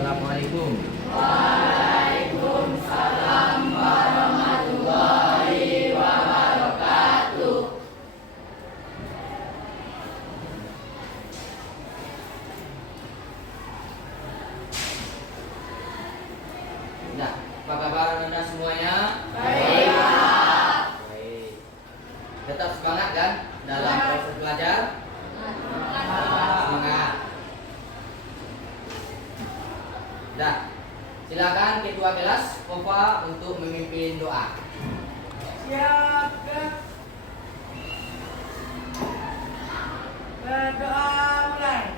Assalamualaikum. Waalaikumsalam warahmatullahi wabarakatuh. Nah, apa kabar Anda semuanya? Baik. Baik. Tetap semangat kan dalam proses belajar? Semangat. Dah. Silakan ketua kelas Kofa untuk memimpin doa. Siap. Berdoa mulai.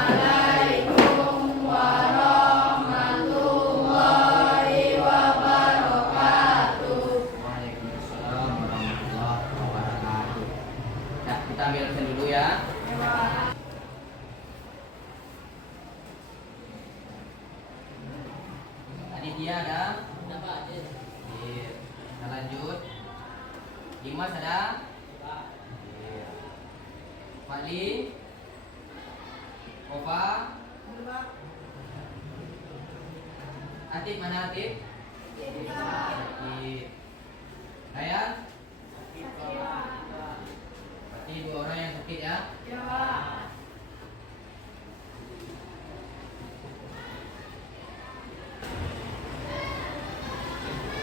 Waalaikumsalam warahmatullahi wabarakatuh. Nah, kita ambil absen dulu ya. Aditya ada? Iya. Kita lanjut. Dimas ada? Iya. Fadli? Kofa? Atik mana Atik? Sakit. Ryan? Berarti dua orang yang sakit ya?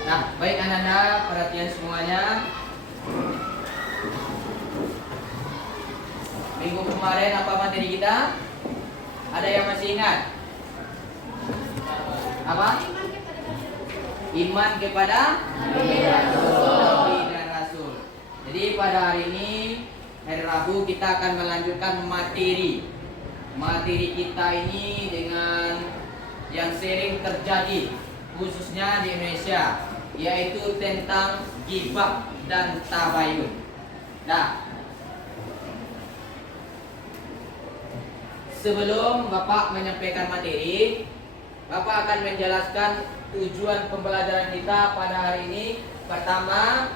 Nah, baik anak-anak, perhatian semuanya. Minggu kemarin apa materi kita? Ada yang masih ingat? Apa? Iman kepada Nabi dan Rasul. Jadi pada hari ini, hari Rabu, kita akan melanjutkan materi. Materi kita ini dengan yang sering terjadi, khususnya di Indonesia, yaitu tentang ghibah dan tabayun. Nah, sebelum Bapak menyampaikan materi, Bapak akan menjelaskan tujuan pembelajaran kita pada hari ini. Pertama,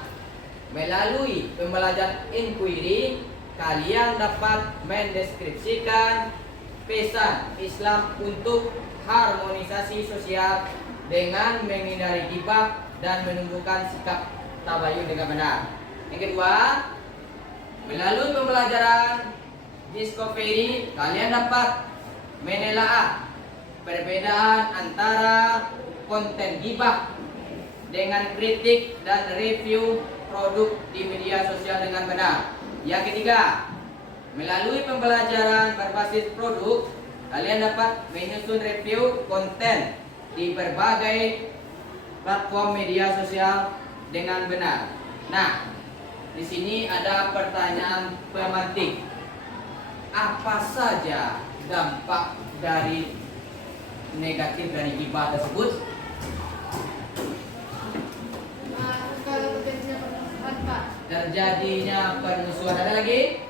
melalui pembelajaran inquiry, kalian dapat mendeskripsikan pesan Islam untuk harmonisasi sosial dengan menghindari ghibah dan menunjukkan sikap tabayun dengan benar. Yang kedua, melalui pembelajaran discovery, kalian dapat menelaah perbedaan antara konten ghibah dengan kritik dan review produk di media sosial dengan benar. Yang ketiga, melalui pembelajaran berbasis produk, kalian dapat menyusun review konten di berbagai platform media sosial dengan benar. Nah, di sini ada pertanyaan pemantik. Apa saja dampak dari negatif dari ghibah tersebut? Terjadinya permusuhan. Ada lagi?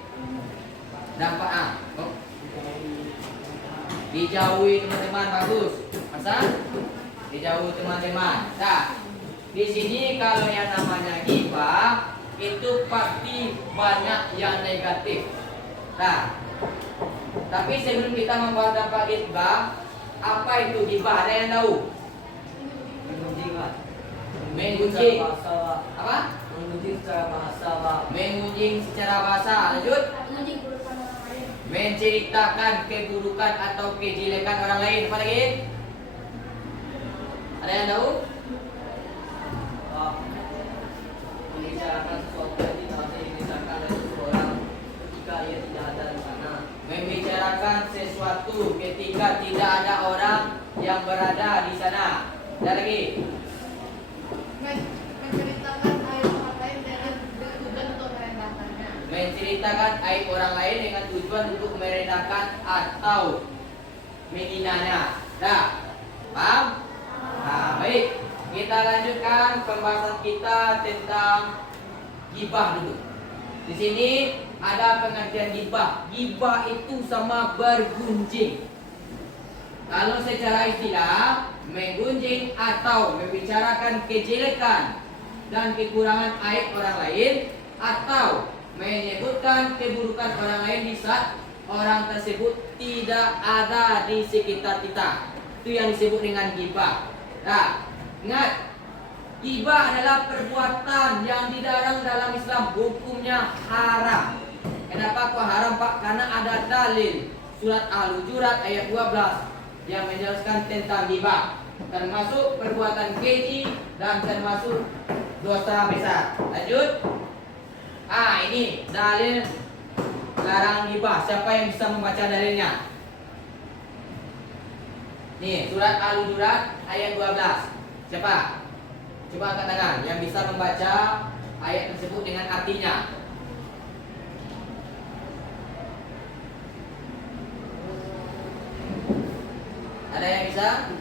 Dampak A. Oh. Dijauhi teman-teman, bagus. Masa? Dijauhi teman-teman. Nah, di sini kalau yang namanya ghibah itu pasti banyak yang negatif. Nah, tapi sebelum kita membahas dampak ghibah, apa itu ghibah? Ada yang tahu? Menggunjing. Apa? Menggunjing secara bahasa, Pak. Menggunjing secara bahasa. Lanjut. Menceritakan keburukan atau kejelekan orang lain. Apa lagi? Ada yang tahu? Membicarakan sesuatu yang tidak bisa dibicarakan oleh seseorang ketika ia tidak ada di sana. Membicarakan sesuatu sesuatu ketika tidak ada orang yang berada di sana. Ada lagi. Menceritakan aib orang lain dengan tujuan untuk merendahkannya. Menceritakan aib orang lain dengan tujuan untuk merendahkan atau menghinanya. Dah, paham? Nah, baik. Kita lanjutkan pembahasan kita tentang gibah dulu. Di sini ada pengertian gibah. Gibah itu sama bergunjing. Kalau secara istilah, menggunjing atau membicarakan kejelekan dan kekurangan aib orang lain, atau menyebutkan keburukan orang lain di saat orang tersebut tidak ada di sekitar kita. Itu yang disebut dengan gibah. Nah, ingat, gibah adalah perbuatan yang dilarang dalam Islam, hukumnya haram. Kenapa kok haram, Pak? Karena ada dalil surat Al-Hujurat ayat 12 yang menjelaskan tentang gibah, termasuk perbuatan keji dan termasuk dosa besar. Lanjut. Ini dalil larangan gibah. Siapa yang bisa membaca dalilnya? Nih, surat Al-Hujurat ayat 12. Siapa? Coba angkat tangan yang bisa membaca ayat tersebut dengan artinya. Ada yang bisa?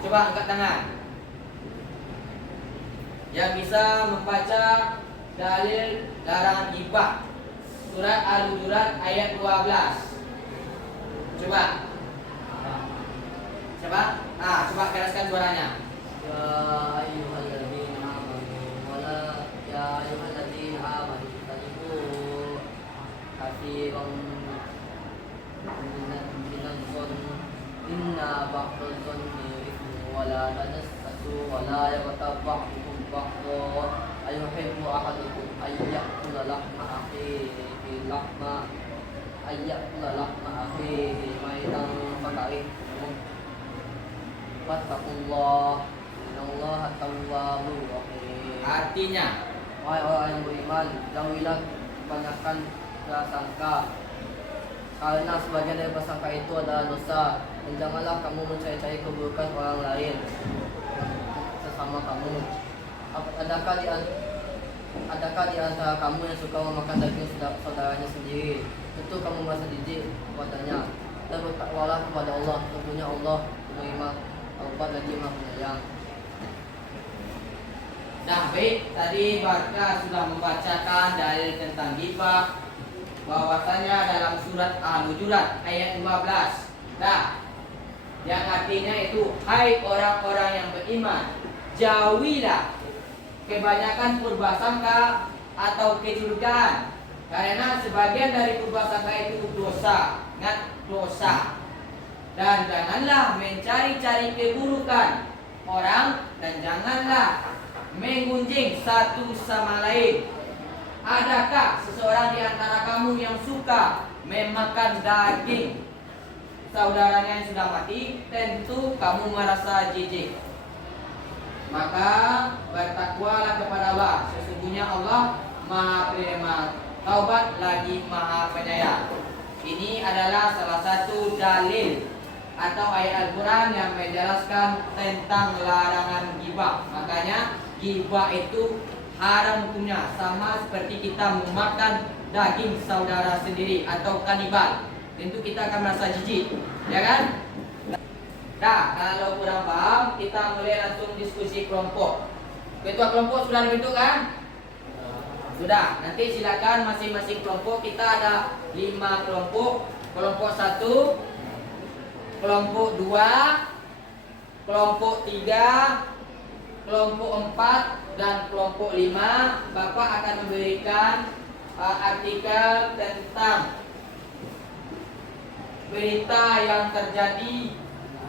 Coba angkat tangan. Yang bisa membaca dalil larangan gibah. Surat Al-Hujurat ayat 12. Coba. Coba? Coba keraskan suaranya. Ya ayyuhalladzina amanu ya ayyuhalladzina amanu tajibu katsiran minan zon inna ba'dal zonni ithmu wa la tajassasu wa la yaghtab ba'dukum ba'dha ayuhibbu ahadukum ayyakula lahma akhihi maitan fakarihtum wattaqullah innallaha tawwabur rahim. Artinya, wahai orang yang beriman, jauhilah kebanyakan prasangka, karena sebagian dari prasangka itu adalah dosa, dan janganlah kamu mencari-cari keburukan orang lain sesama kamu. Adakah di antara kamu yang suka memakan daging saudaranya sendiri? Tentu kamu merasa jijik kepadanya. Dan bertakwalah kepada Allah, tentunya Allah menerima taubat lagi Maha Penyayang. nah baik, tadi Barka sudah membacakan dalil tentang gibah, bahwasanya dalam surat Al-Hujurat ayat 15. Nah, yang artinya itu, hai orang-orang yang beriman, jauhilah kebanyakan purbasangka atau kecurigaan, karena sebagian dari purbasangka itu dosa. Ingat, dosa. Dan janganlah mencari-cari keburukan orang, dan janganlah menggunjing satu sama lain. Adakah seseorang di antara kamu yang suka memakan daging saudaranya yang sudah mati? Tentu kamu merasa jijik. Maka bertakwalah kepada Allah. Sesungguhnya Allah Maha Penerima taubat lagi Maha Penyayang. Ini adalah salah satu dalil atau ayat Al-Quran yang menjelaskan tentang larangan gibah. Makanya gibah itu haram hukumnya, sama seperti kita memakan daging saudara sendiri atau kanibal. Tentu kita akan merasa jijik, ya kan? Nah, kalau kurang paham, kita mulai langsung diskusi kelompok. Ketua kelompok sudah dibentuk kan? Sudah. Nanti silakan masing-masing kelompok. Kita ada 5 kelompok. Kelompok 1, kelompok 2, kelompok 3, kelompok 4, dan kelompok 5. Bapak akan memberikan artikel tentang berita yang terjadi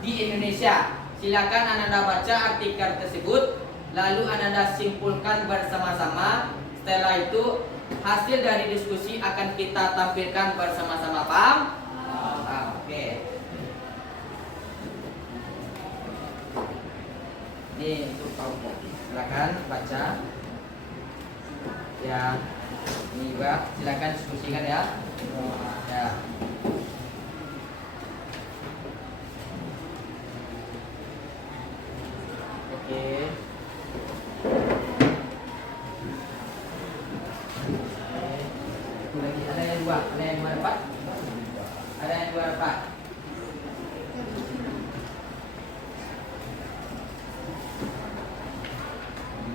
di Indonesia. Silakan Anda baca artikel tersebut, lalu Anda simpulkan bersama-sama. Setelah itu hasil dari diskusi akan kita tampilkan bersama-sama. Paham? Oke. Ini untuk kelompok. Silakan baca. Ya, ini juga silakan diskusikan ya. Ya. Cepat.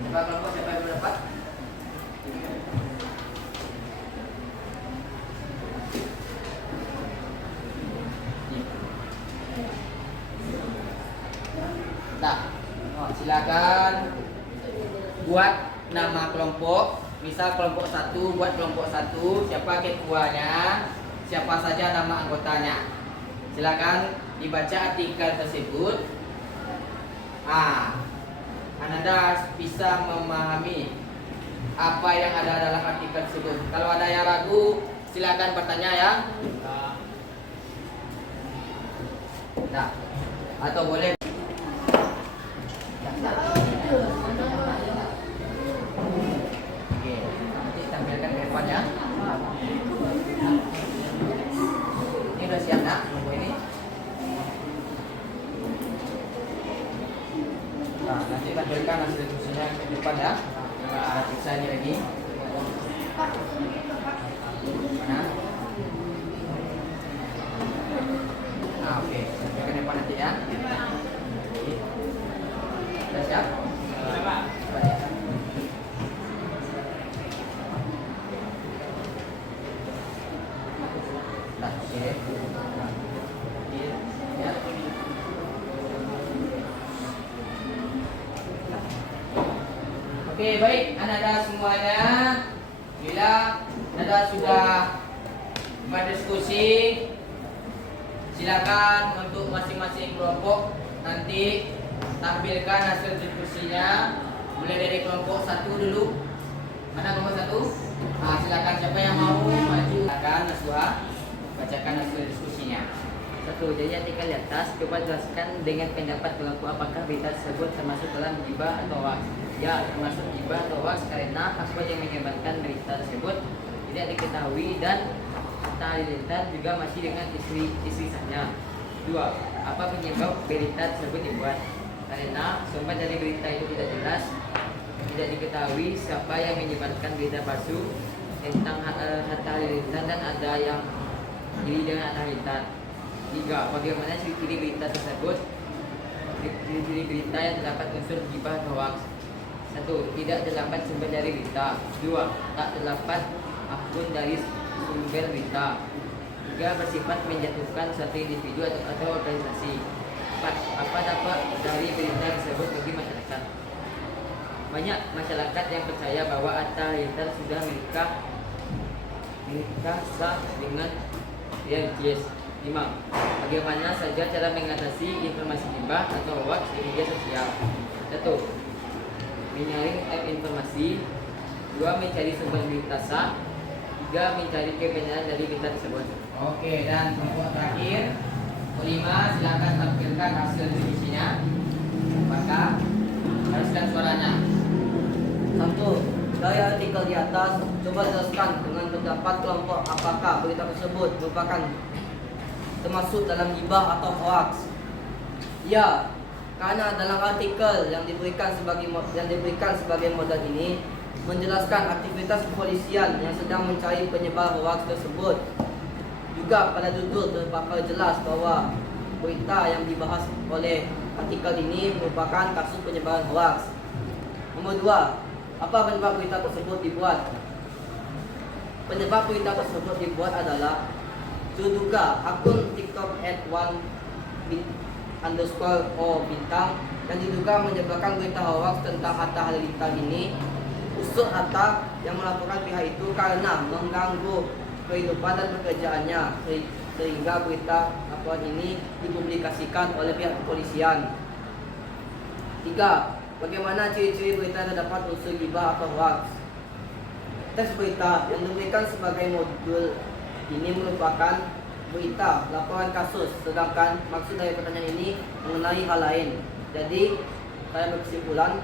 Cepat kelompok siapa yang belum dapat? Nah, silakan buat nama kelompok. Misal kelompok 1 buat kelompok 1, siapa ketuanya, siapa saja nama anggotanya. Silakan dibaca artikel tersebut. Anda bisa memahami apa yang ada dalam artikel tersebut. Kalau ada yang ragu, silakan bertanya ya. Nah, atau boleh. Oke, nanti tampilkan ke depannya. Ini udah siap nak, kelompok ini. Nah, nanti tampilkan hasil diskusinya ke depan ya. Ada periksa ini lagi. Mana? Nah, oke, tampilkan ke depan nanti ya. Sudah siap? Coba ya. Nah, oke. Ya. Oke, baik, Anda semuanya. Bila Anda sudah berdiskusi, silakan untuk masing-masing kelompok nanti tampilkan hasil diskusinya. Mulai dari kelompok 1 dulu. Mana kelompok 1? Nah, silakan siapa yang mau maju. Silakan Naswa bacakan hasil diskusinya. 1. Jadi artikel di atas, coba jelaskan dengan pendapat kelompok apakah berita tersebut termasuk dalam gibah atau hoax. Ya, termasuk gibah atau hoax karena faktor yang menyebarkan berita tersebut tidak diketahui dan halilintar juga masih dengan istri sahnya. 2. Apa penyebab berita tersebut dibuat? Karena sumber dari berita itu tidak jelas, tidak diketahui siapa yang menyebarkan berita palsu tentang harta halilintar dan ada yang iri dengan harta halilintar. 3. Bagaimana ciri-ciri berita tersebut? Ciri-ciri berita yang terdapat unsur gibah atau hoax. 1. Tidak terdapat sumber dari berita. 2. Tak terdapat akun dari sumber berita. 3. Bersifat menjatuhkan suatu individu atau organisasi. 4. Apa dampak dari berita tersebut bagi masyarakat? Banyak masyarakat yang percaya bahwa Atta Halilintar sudah menikah sah dengan Rian Kies. 5. Bagaimana saja cara mengatasi informasi gibah atau hoax di media sosial? 1. Menyaring informasi. 2. Mencari sumber berita sah. 3. Mencari kebenaran dari berita tersebut. Oke, dan kelompok terakhir 5, silakan tampilkan hasil diskusinya. Maka haruskan suaranya. 1. Dari artikel di atas, coba jelaskan dengan pendapat kelompok apakah berita tersebut merupakan termasuk dalam gibah atau hoax. Ya, karena dalam artikel yang diberikan sebagai modal ini menjelaskan aktivitas kepolisian yang sedang mencari penyebar hoax tersebut. Juga pada judul terpampang jelas bahwa berita yang dibahas oleh artikel ini merupakan kasus penyebaran hoax. Nomor 2. Apa penyebab berita tersebut dibuat? Penyebab berita tersebut dibuat adalah diduga akun TikTok @1_o bintang yang diduga menyebarkan berita hoax tentang Atta Halilintar ini. Usut Atta yang melaporkan pihak itu karena mengganggu kehidupan dan pekerjaannya sehingga berita laporan ini dipublikasikan oleh pihak kepolisian. 3. Bagaimana ciri-ciri berita terdapat unsur gibah atau hoax? Teks berita yang diberikan sebagai modul ini merupakan berita laporan kasus, sedangkan maksud dari pertanyaan ini mengenai hal lain. Jadi, saya berkesimpulan,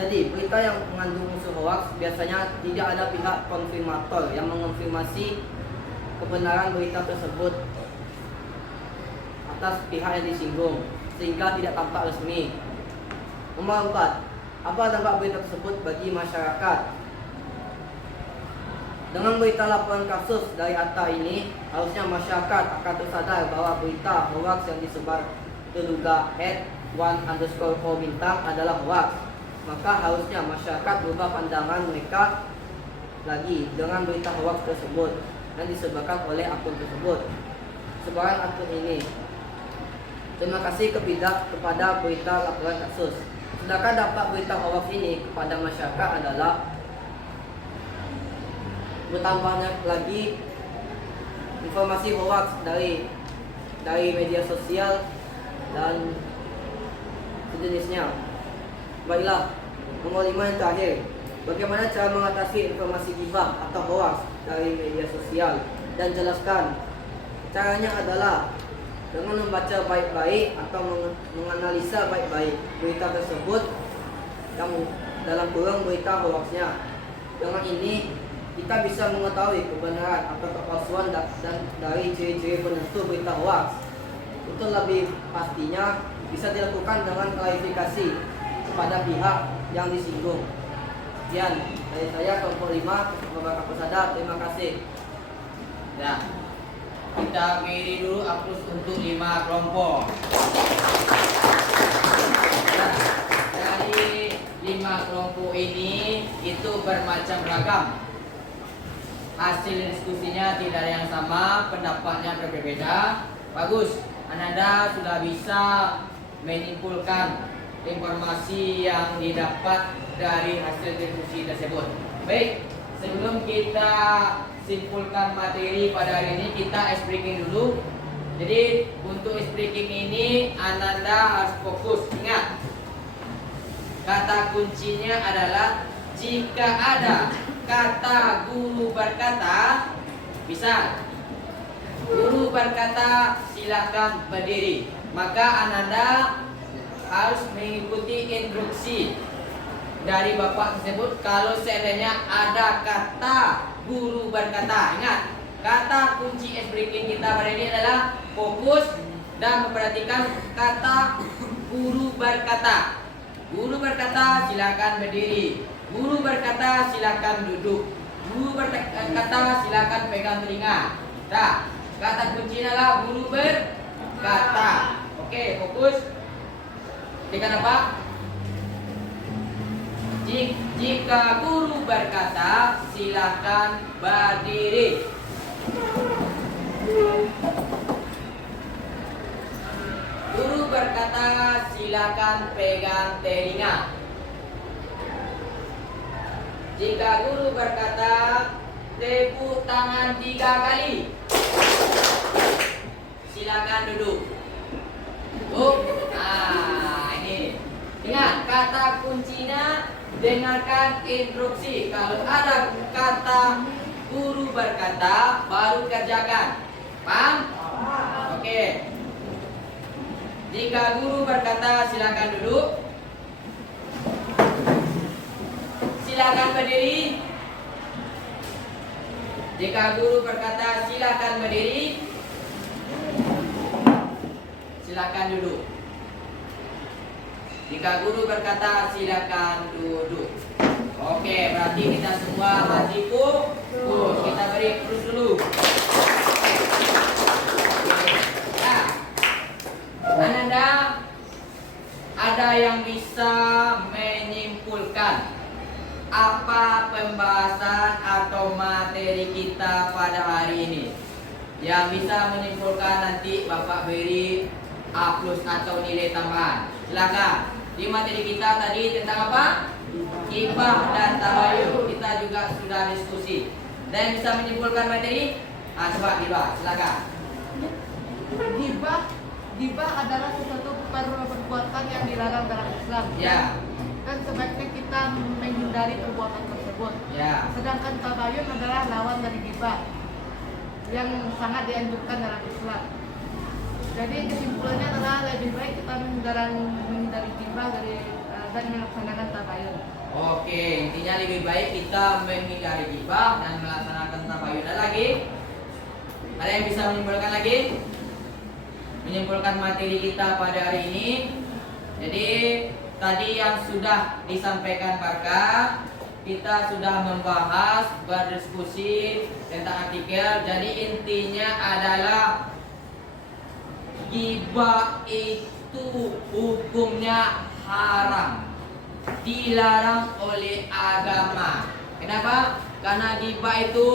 berita yang mengandung unsur hoax biasanya tidak ada pihak konfirmator yang mengonfirmasi kebenaran berita tersebut atas pihak yang disinggung, sehingga tidak tampak resmi. Nomor 4. Apa dampak berita tersebut bagi masyarakat? Dengan berita laporan kasus dari Atta ini, harusnya masyarakat akan tersadar bahwa berita hoax yang disebar terduga @1_4 bintang adalah hoax. Maka harusnya masyarakat berubah pandangan mereka lagi dengan berita hoax tersebut yang disebarkan oleh akun tersebut. Sebaran akun ini. Terima kasih kepada berita laporan kasus. Sedangkan dampak berita hoax ini kepada masyarakat adalah bertambahnya lagi informasi hoax dari media sosial dan sejenisnya. Baiklah, nomor 5 yang terakhir. Bagaimana cara mengatasi informasi gibah atau hoax dari media sosial? Dan jelaskan. Caranya adalah dengan membaca baik-baik atau menganalisa baik-baik berita tersebut yang dalam kurung berita hoaxnya. Dengan ini kita bisa mengetahui kebenaran atau kepalsuan dan dari ciri-ciri penentu berita hoax. Untuk lebih pastinya bisa dilakukan dengan klarifikasi kepada pihak yang disinggung. Sekian dari saya kelompok 5 Bapak Kapusada. Terima kasih. Ya, kita beri dulu aplaus untuk 5 kelompok. Ya, dari 5 kelompok ini itu bermacam ragam. Hasil diskusinya tidak ada yang sama, pendapatnya berbeda. Bagus, Anda sudah bisa menyimpulkan informasi yang didapat dari hasil diskusi tersebut. Baik, sebelum kita simpulkan materi pada hari ini, kita ice breaking dulu. Jadi untuk ice breaking ini Anda harus fokus. Ingat, kata kuncinya adalah jika ada kata guru berkata, misal guru berkata silakan berdiri, maka Anda harus mengikuti instruksi dari bapak tersebut. Kalau seandainya ada kata guru berkata, ingat, kata kunci ice breaking kita pada ini adalah fokus dan memperhatikan kata guru berkata. Guru berkata silakan berdiri, guru berkata silakan duduk, guru berkata silakan pegang telinga. Nah, kata kuncinya adalah guru berkata. Oke, fokus. Dengan apa? Jika guru berkata silakan berdiri. Guru berkata silakan pegang telinga. Jika guru berkata tepuk tangan 3 kali, silakan duduk. Ini. Ingat, kata kuncinya dengarkan instruksi. Kalau ada kata guru berkata, baru kerjakan. Paham? Oke. Jika guru berkata silakan duduk, silakan berdiri. Jika guru berkata silakan berdiri, silakan duduk. Jika guru berkata silakan duduk. Oke, berarti kita semua mati fokus. Kita beri terus dulu. Nah, Anda ada yang bisa menyimpulkan apa pembahasan atau materi kita pada hari ini? Yang bisa menyimpulkan nanti Bapak beri A+ atau nilai tambahan. Silakan. Di materi kita tadi tentang apa? Gibah dan tabayun. Kita juga sudah diskusi. Dan yang bisa menyimpulkan materi? Coba Gibah, silakan. Gibah adalah sesuatu perbuatan yang dilarang dalam Islam. Ya. Dan sebaiknya kita menghindari perbuatan tersebut. Ya. Sedangkan tabayun adalah lawan dari gibah yang sangat dianjurkan dalam Islam. Jadi kesimpulannya adalah lebih baik kita menghindari gibah dan melaksanakan tabayun. Oke, intinya lebih baik kita menghindari gibah dan melaksanakan tabayun. Ada lagi? Ada yang bisa menyimpulkan lagi? Menyimpulkan materi kita pada hari ini. Jadi tadi yang sudah disampaikan Barka kita sudah membahas, berdiskusi tentang artikel. Jadi intinya adalah ghibah itu hukumnya haram, dilarang oleh agama. Kenapa? Karena ghibah itu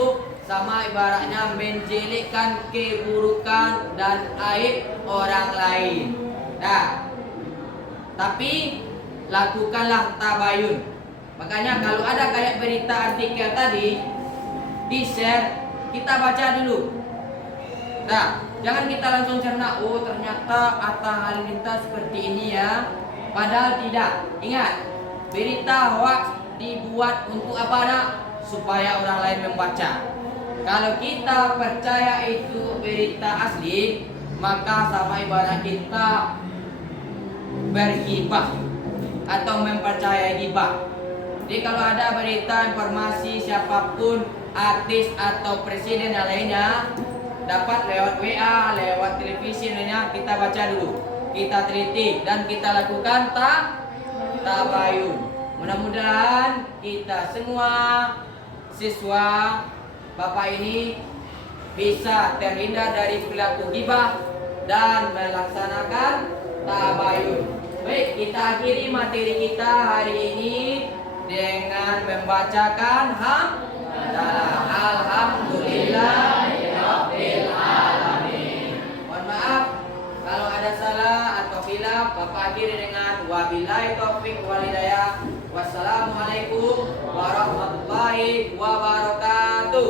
sama ibaratnya menjelekkan keburukan dan aib orang lain. Nah, tapi lakukanlah tabayun. Makanya kalau ada kayak berita artikel tadi di-share, kita baca dulu. Nah, jangan kita langsung cerna, oh ternyata Atta Halilintar seperti ini ya. Padahal tidak. Ingat, berita hoax dibuat untuk apa nak? Supaya orang lain membaca. Kalau kita percaya itu berita asli, maka sama ibarat kita berghibah atau mempercayai ghibah. Jadi kalau ada berita informasi siapapun, artis atau presiden yang lainnya dapat lewat WA, lewat televisi lainnya, kita baca dulu, kita teliti dan kita lakukan tabayun. Mudah-mudahan kita semua siswa Bapak ini bisa terhindar dari perilaku ghibah dan melaksanakan tabayun. Baik, kita akhiri materi kita hari ini dengan membacakan alhamdulillahirabbil alamin. Mohon maaf kalau ada salah atau khilaf, Bapak akhiri dengan wabillahi taufik wal hidayah. Wassalamualaikum warahmatullahi wabarakatuh.